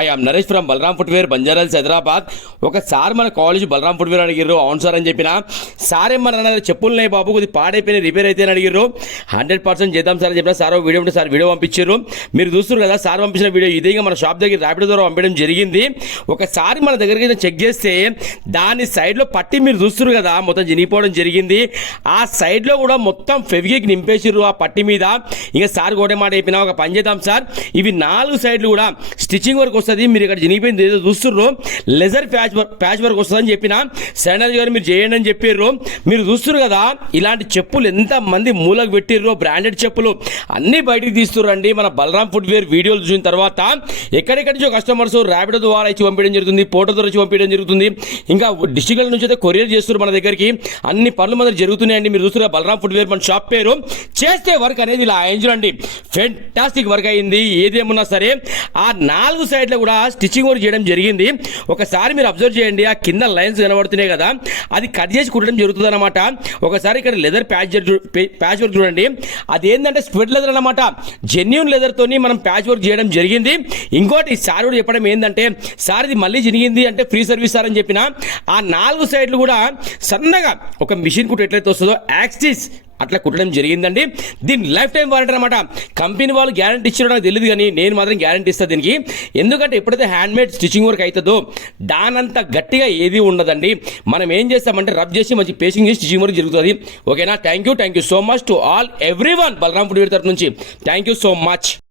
I am Naresh from Balaram footwear Banjara Hills Hyderabad. ఒకసారి మన college Balaram footwear అడిగారు. అవును సార్ అని చెప్పిన. సార్ ఏమన్నా చెప్పులున్నాయి బాబు, కొద్ది పాడైపోయిన రిపేర్ అయితే అని అడిగారు. 100% చేద్దాం సార్ అని చెప్పిన. సార్ వీడియో ఉంటే సార్ వీడియో పంపించారు. మీరు చూస్తారు కదా సార్ పంపించిన వీడియో ఇదే. మన షాప్ దగ్గర ర్యాపిడో ద్వారా పంపించడం జరిగింది. ఒకసారి మన దగ్గరికి చెక్ చేస్తే దాని సైడ్లో పట్టి మీరు చూస్తారు కదా మొత్తం చినిగిపోవడం జరిగింది. ఆ సైడ్లో కూడా మొత్తం ఫెవికిక్ నింపేసిర్రు ఆ పట్టి మీద. ఇంకా సార్ ఒకటే మాట అయిపోయినా, ఒక పని చేద్దాం సార్, ఇవి 4 సైడ్లు కూడా స్టిచ్చింగ్ వర్క్ వస్తుంది, మీరు ఇక్కడ చినిగిపోయింది ఏదో చూస్తుర్రు లెజర్ ప్యాచ్ వర్క్ వస్తుందని చెప్పిన. శరణాజీ గారు మీరు చేయండి అని చెప్పారు. మీరు చూస్తున్నారు కదా ఇలాంటి చెప్పులు ఎంత మంది మూలకు పెట్టిర్రో, బ్రాండెడ్ చెప్పులు అన్ని బయటికి తీస్తుర్రండి. మన బలరాం ఫుట్వేర్ వీడియోలు చూసిన తర్వాత ఎక్కడెక్కడి నుంచో కస్టమర్స్ ర్యాపిడో ద్వారా ఇచ్చి పంపించడం జరుగుతుంది, పోటో ద్వారా ఇచ్చి పంపించడం జరుగుతుంది. ఇంకా డిస్ట్రిక్ట్ల నుంచి అయితే కొరియర్ చేస్తున్నారు మన దగ్గరికి. అన్ని పనులు మన జరుగుతున్నాయండి. మీరు చూస్తున్నారు బలరాం ఫుట్వేర్ మన షాప్ పేరు. చేస్తే వర్క్ అనేది ఇలా చూడండి, ఫెంటాస్టిక్ వర్క్ అయింది. ఏదేమున్నా సరే ఆ 4 సైడ్లో కూడా స్టిచ్చింగ్ వర్క్ చేయడం జరిగింది. ఒకసారి మీరు అబ్జర్వ్ చేయండి, ఆ కింద లైన్స్ కనబడుతున్నాయి కదా, అది కట్ చేసి కుట్టడం జరుగుతుంది అనమాట. ఒకసారి ఇక్కడ లెదర్ ప్యాచ్ వర్క్ చూడండి, అది ఏంటంటే స్క్విడ్ లెదర్ అనమాట. జెన్యూన్ లెదర్ తోని మనం ప్యాచ్ వర్క్ చేయడం జరిగింది. ఇంకోటి సార్ కూడా చెప్పడం ఏంటంటే, సార్ ఇది మళ్ళీ చినిగింది అంటే ఫ్రీ సర్వీస్ సార్ అని చెప్పిన. ఆ 4 సైడ్లు కూడా సన్నగా ఒక మిషన్ కుట్టు ఎట్లయితే వస్తుందో యాక్సిస్ అట్లా కుట్టడం జరిగిందండి. దీని లైఫ్ టైం వారంటీ అనమాట. కంపెనీ వాళ్ళు గ్యారంటీ ఇచ్చారో నాకు తెలియదు, కానీ నేను మాత్రం గ్యారంటీ ఇస్తాను దీనికి. ఎందుకంటే ఎప్పుడైతే హ్యాండ్మేడ్ స్టిచ్చింగ్ వర్క్ అవుతుందో దానంత గట్టిగా ఏది ఉండదండి. మనం ఏం చేస్తామంటే రబ్ చేసి మంచి పేస్టింగ్ చేసి స్టిచ్చింగ్ వర్క్ జరుగుతుంది. ఓకేనా? Thank you so much to all everyone. Balaram footwear తరఫు నుంచి థ్యాంక్ యూ సో మచ్.